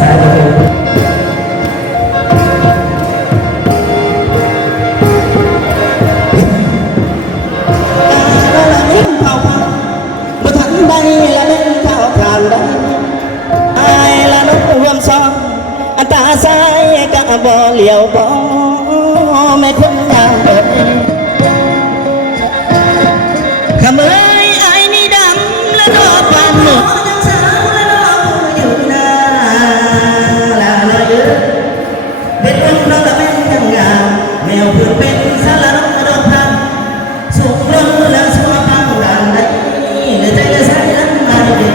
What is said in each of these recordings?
สายตรงบ่ทันได้ละเล่นข้าวผ่านได้อายละนกรวมซองอันตาซ้ายกะบ่เหลียวบ่ไม่คนงามเอ่ยขมือไอ้นี่ดำและดอกปานหมดทั้งสาวและดอกอยู่นาลาละเยอะเป็นคนเราละเป็นยังงามแมวเพื่อเป็นสารนกดอกพันสุขลงและสัวพังกันได้เหลือใจและสายนั้นมาดี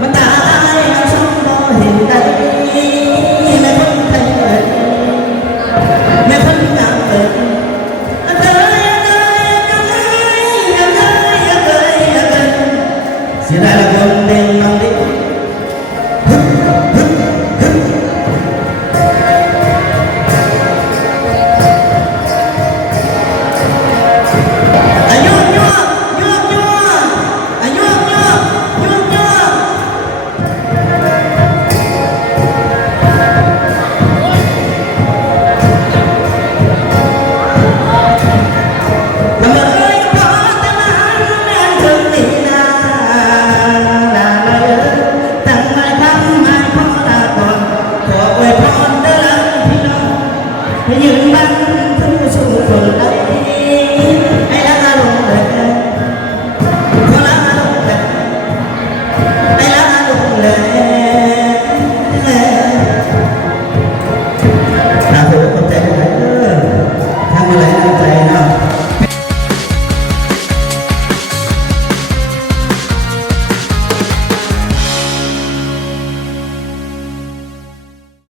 มันตายเอาสองบ่เห็นได้แม่คนไทยเอ่ยแม่คนงามเอ่ยเสียดายละคนเด่นน้องดิอายุยั่วยั่วยั่วอายุยั่วยั่วยั่วทำไมพอแต่มาแม่ถึงนี่นาลาเลยตั้งไม่ทำไม่พอลาก่อนขออวยพรเด้อพี่น้องให้ยืนมันผู้สูงคนใดให้ละลงเลยขอละลงเลยให้ละลงเลยครับผมขอบใจด้วยทำอะไรน้ำใจเนาะ